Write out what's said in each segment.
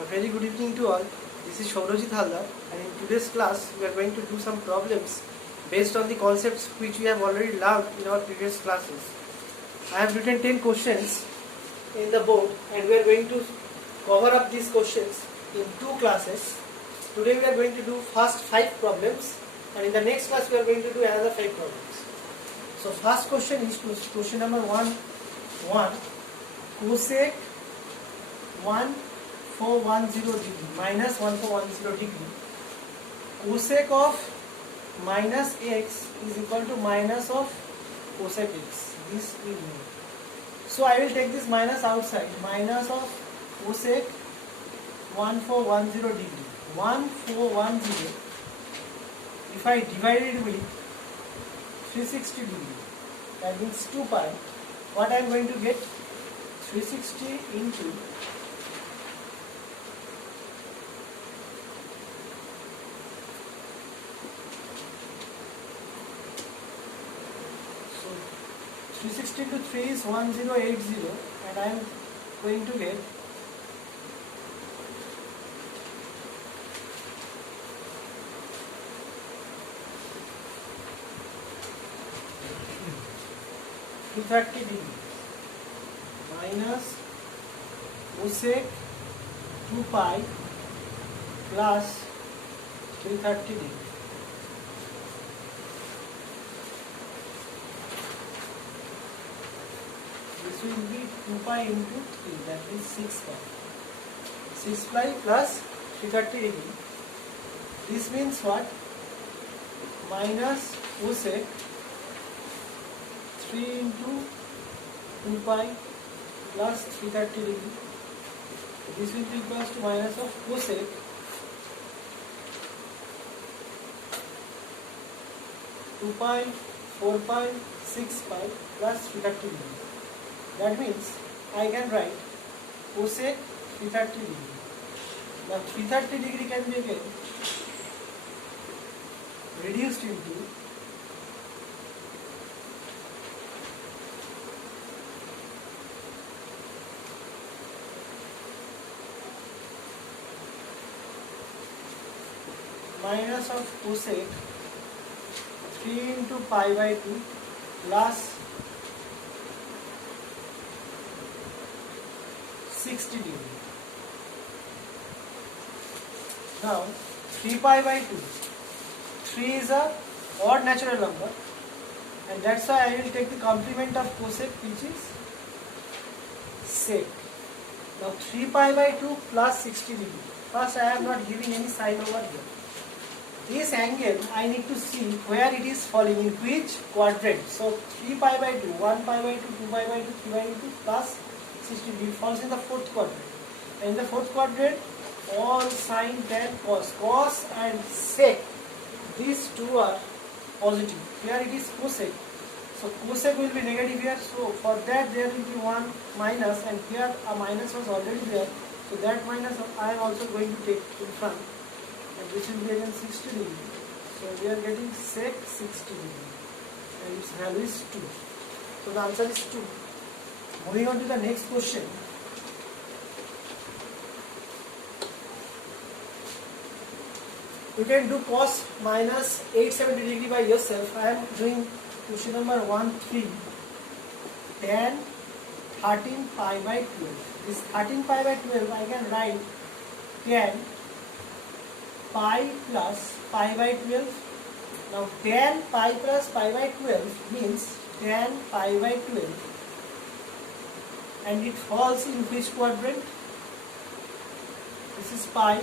A very good evening to all. This is Shaurajit Haldar, and in today's class we are going to do some problems based on the concepts which we have already learned in our previous classes. I have written 10 questions in the board and we are going to cover up these questions in 2 classes. Today we are going to do first 5 problems and in the next class we are going to do another 5 problems. So first question is question number 1 cosec 1410 degree minus 1410 degree. Cosec of minus x is equal to minus of cosec x. This we know. So I will take this minus outside. Minus of cosec 1410 degree. 1410. If I divide it with 360 degree, that means 2 pi. What I am going to get? 360 into 360 into 3 is 1080 and I am going to get 230 degree minus cosec 2 pi plus 330 degree. This will be 2 pi into 3, that is 6 pi. 6 pi plus 330 degree. This means what? Minus cosec 3 into 2 pi plus 330 degree. This will be equals to minus of cosec 2 pi, 4 pi, 6 pi plus 330 degree. That means I can write cosec 330 degree. Now 330 degree can be again reduced into minus of cosec 3 into pi by 2 plus 60 degree. Now 3 pi by 2. 3 is a odd natural number and that's why I will take the complement of cosec which is sec. Now 3 pi by 2 plus 60 degree. First I am not giving any sign over here. This angle I need to see where it is falling, in which quadrant. So 3 pi by 2, 1 pi by 2, 2 pi by 2, 3 by 2 plus 60 degree falls in the 4th quadrant. In the 4th quadrant, all sine, tan, cos and sec, these two are positive. Here it is cosec. So cosec will be negative here. So for that there will be one minus and here a minus was already there. So that minus I am also going to take in front. And this will be again 60 degree. So we are getting sec 60 degree. And its value is 2. So the answer is 2. Moving on to the next question. You can do cos minus 870 degree by yourself. I am doing question number 1-3. Tan 13 pi by 12. This 13 pi by 12 I can write tan pi plus pi by 12. Now tan pi plus pi by 12 means tan pi by 12. And it falls in which quadrant? This is pi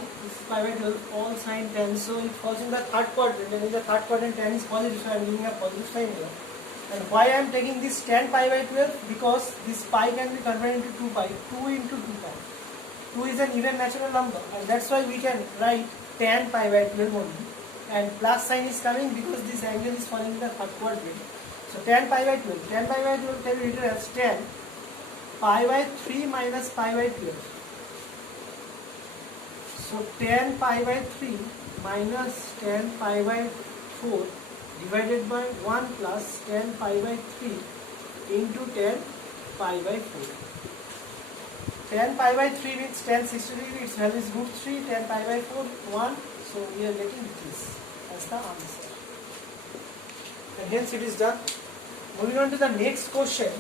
by 12, all sine tan, so it falls in the 3rd quadrant, and in the 3rd quadrant tan is positive, so I am giving a positive sign here. And why I am taking this tan pi by 12? Because this pi can be converted into 2 pi, 2 into 2 pi. 2 is an even natural number, and that's why we can write tan pi by 12 only. And plus sign is coming because this angle is falling in the 3rd quadrant. So tan pi by 12. Tan pi by 12 can be written as tan pi by 3 minus pi by 12. So tan pi by 3 minus tan pi by 4 divided by 1 plus tan pi by 3 into tan pi by 4. tan pi by 3 means tan 60 degree, its value is root 3, tan pi by 4, 1. So we are getting this as the answer. And hence it is done. Moving on to the next question.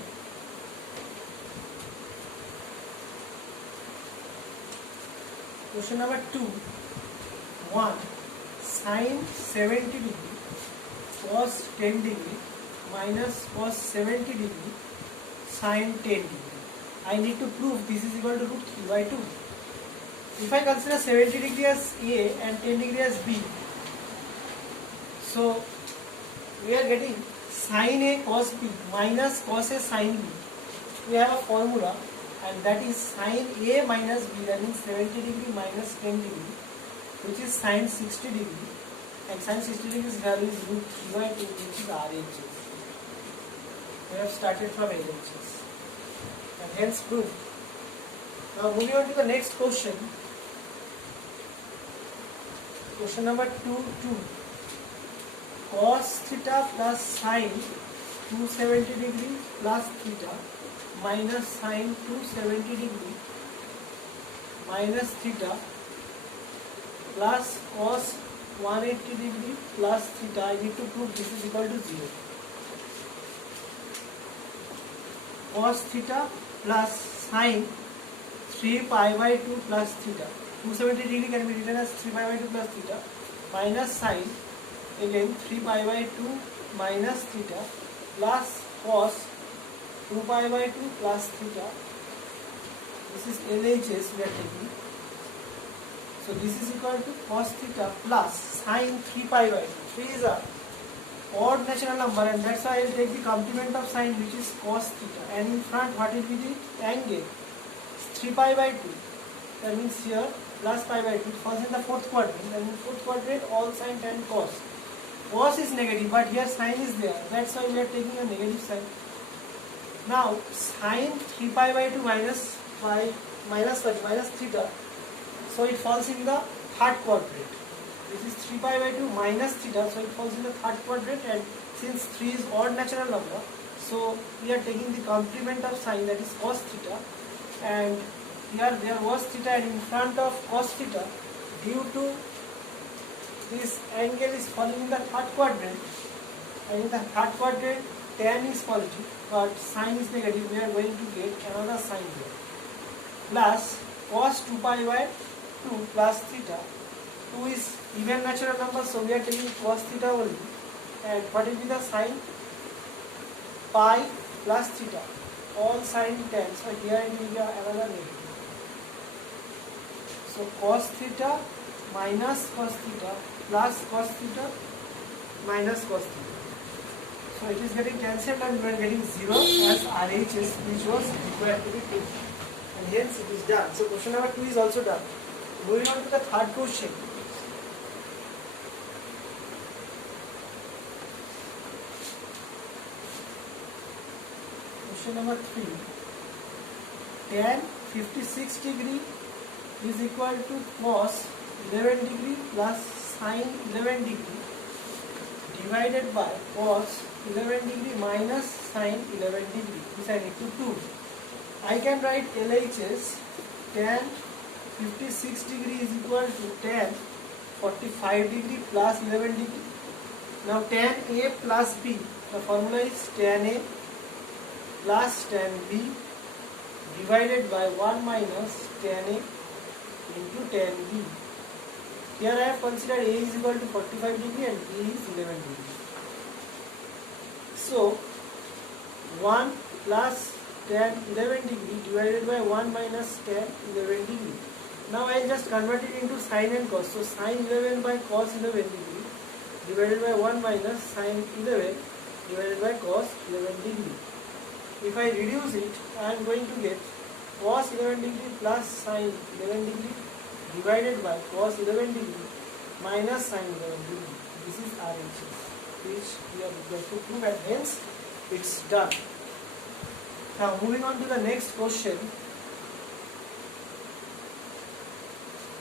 Question number 2. 1. Sin 70 degree cos 10 degree minus cos 70 degree sin 10 degree. I need to prove this is equal to root 3 by 2. If I consider 70 degree as A and 10 degree as B, so we are getting sin A cos B minus cos A sin B. We have a formula, and that is sin A minus B, that means 70 degree minus 10 degree, which is sin 60 degree, and sin 60 degree's value is root 3 by 2, which is RHS. We have started from LHS. And hence proof. Now moving on to the next question. Question number 2. Cos theta plus sin 270 degree plus theta minus sin 270 degree minus theta plus cos 180 degree plus theta. I need to prove this is equal to 0. Cos theta plus sin 3 pi by 2 plus theta. 270 degree can be written as 3 pi by 2 plus theta minus sin again 3 pi by 2 minus theta plus cos 2 pi by 2 plus theta. This is LHS we are taking. So this is equal to cos theta plus sin 3 pi by 2. 3 is a odd natural number, and that's why I will take the complement of sin, which is cos theta, and in front what will be the angle? 3 pi by 2. That means here plus pi by 2 falls in the fourth quadrant, and in fourth quadrant all sin tan cos. Cos is negative, but here sin is there. That's why we are taking a negative sign. Now sin 3 pi by 2 minus theta, so it falls in the third quadrant. This is 3 pi by 2 minus theta, so it falls in the third quadrant, and since 3 is odd natural number, so we are taking the complement of sin, that is cos theta, and here there was theta, and in front of cos theta, due to this angle is falling in the third quadrant, and in the third quadrant tan is positive but sin is negative, we are going to get another sign here, plus cos 2 pi by 2 plus theta. 2 is even natural number, so we are taking cos theta only, and what will be the sign? Pi plus theta, all sin tan, so here it will be another negative. So cos theta minus cos theta plus cos theta minus cos theta. So it is getting cancelled, and we are getting 0 as RHS, which was required to be taken. And hence it is done. So question number 2 is also done. Moving on to the third question. Question number 3. Tan 56 degree is equal to cos 11 degree plus sin 11 degree divided by cos 11 degree minus sin 11 degree. This I need to prove. I can write LHS tan 56 degree is equal to tan 45 degree plus 11 degree. Now tan A plus B, the formula is tan A plus tan B divided by 1 minus tan A into tan B. Here I have considered A is equal to 45 degree and B is 11 degree. So 1 plus tan 11 degree divided by 1 minus tan 11 degree. Now I will just convert it into sin and cos. So sin 11 by cos 11 degree divided by 1 minus sin 11 divided by cos 11 degree. If I reduce it, I am going to get cos 11 degree plus sin 11 degree divided by cos 11 degree minus sin 11 degree. This is RHS, which we are going to prove, and hence it's done. Now moving on to the next question.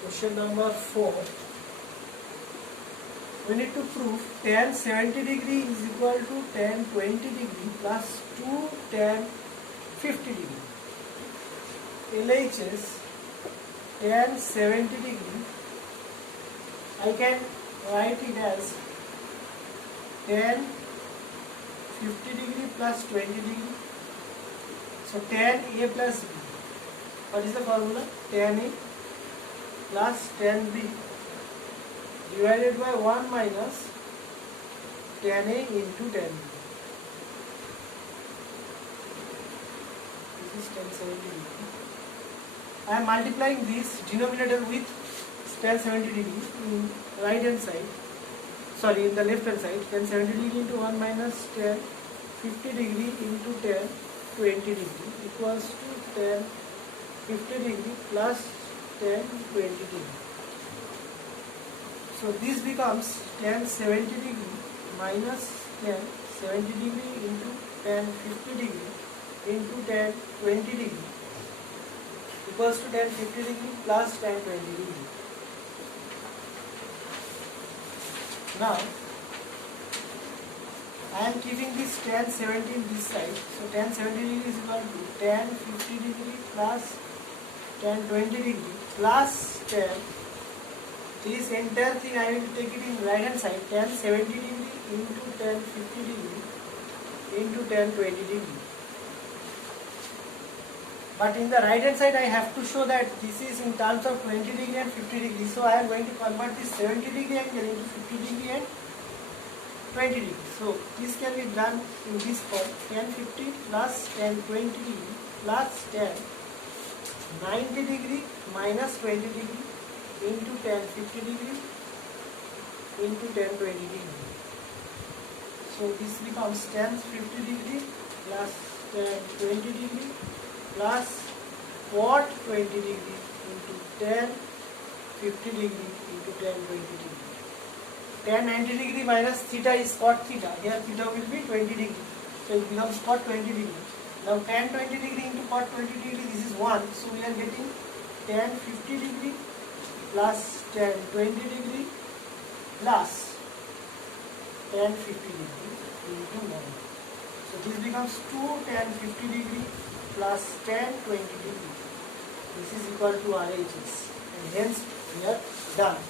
Question number 4. We need to prove tan 70 degree is equal to tan 20 degree plus 2 tan 50 degree. LHS tan 70 degree, I can write it as tan 50 degree plus 20 degree. So tan A plus B. What is the formula? Tan A plus tan B divided by 1 minus tan A into tan B. This is tan 70 degree. I am multiplying this denominator with tan 70 degree in right hand side. Sorry, in the left hand side. Tan 70 degree into 1 minus tan 50 degree into tan 20 degree equals to tan 50 degree plus tan 20 degree. So this becomes tan 70 degree minus tan 70 degree into tan 50 degree into tan 20 degree equals to tan 50 degree plus tan 20 degree. Now I am keeping this tan 70 in this side. So tan 70 degree is equal to tan 50 degree plus tan 20 degree plus tan. This entire thing I will take it in right hand side. Tan 70 degree into tan 50 degree into tan 20 degree. But in the right hand side I have to show that this is in terms of 20 degree and 50 degree. So I am going to convert this 70 degree angle into 50 degree and 20 degree. So this can be done in this form: tan 50 plus tan 20 degree plus tan 90 degree minus 20 degree into tan 50 degree into tan 20 degree. So this becomes tan 50 degree plus tan 20 degree plus cot 20 degree into tan 50 degree into tan 20 degree. Tan 90 degree minus theta is cot theta. Here theta will be 20 degree. So it becomes cot 20 degree. Now tan 20 degree into cot 20 degree, this is 1. So we are getting tan 50 degree plus tan 20 degree plus tan 50 degree into 1. So this becomes 2 tan 50 degree plus tan 20 degree. This is equal to RHS, and hence we are done.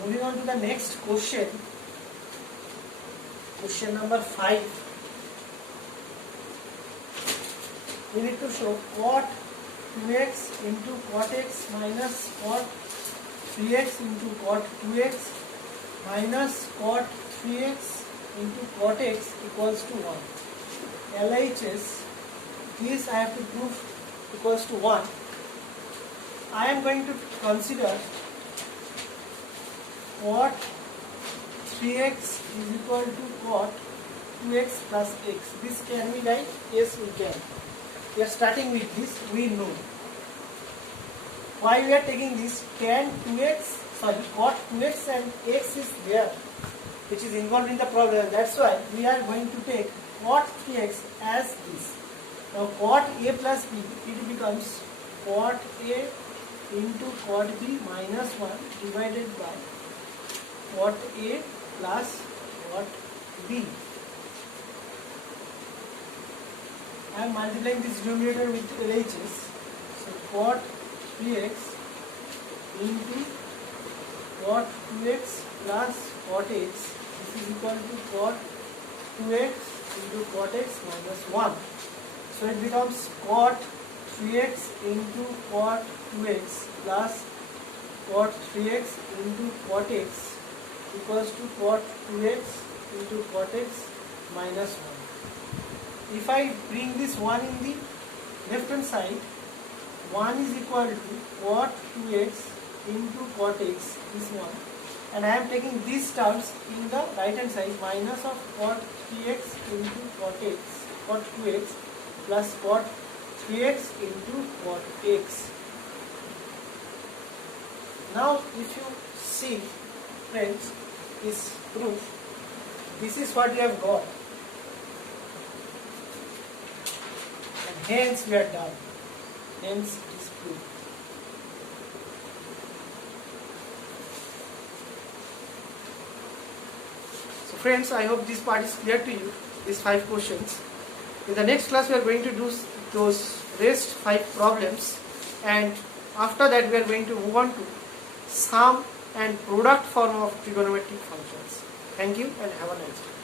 Moving on to the next question, question number 5. We need to show cot 2x into cot x minus cot 3x into cot 2x minus cot 3x into cot x equals to 1. LHS, this I have to prove equals to 1. I am going to consider cot 3x is equal to cot 2x plus x. This can be right? Yes, we can. We are starting with this, we know. Why we are taking this? Tan 2x, cot 2x and x is there, which is involved in the problem. That's why we are going to take cot 3x as this. Now cot A plus B, it becomes cot A into cot B minus 1 divided by cot A plus cot B. I am multiplying this denominator with LHS. So cot 3x into cot 2x plus cot x. This is equal to cot 2x into cot x minus 1. So it becomes cot 3x into cot 2x plus cot 3x into cot x equals to cot 2x into cot x minus 1. If I bring this 1 in the left hand side, 1 is equal to cot 2x into cot x, this one. And I am taking these terms in the right hand side, minus of cot 3x into cot x, cot 2x plus cot 3x into cot x. Now if you see, friends, this proof, this is what we have got. And hence we are done. Hence it is proved. So friends, I hope this part is clear to you, these 5 questions. In the next class we are going to do those rest 5 problems, and after that we are going to move on to sum and product form of trigonometric functions. Thank you and have a nice day.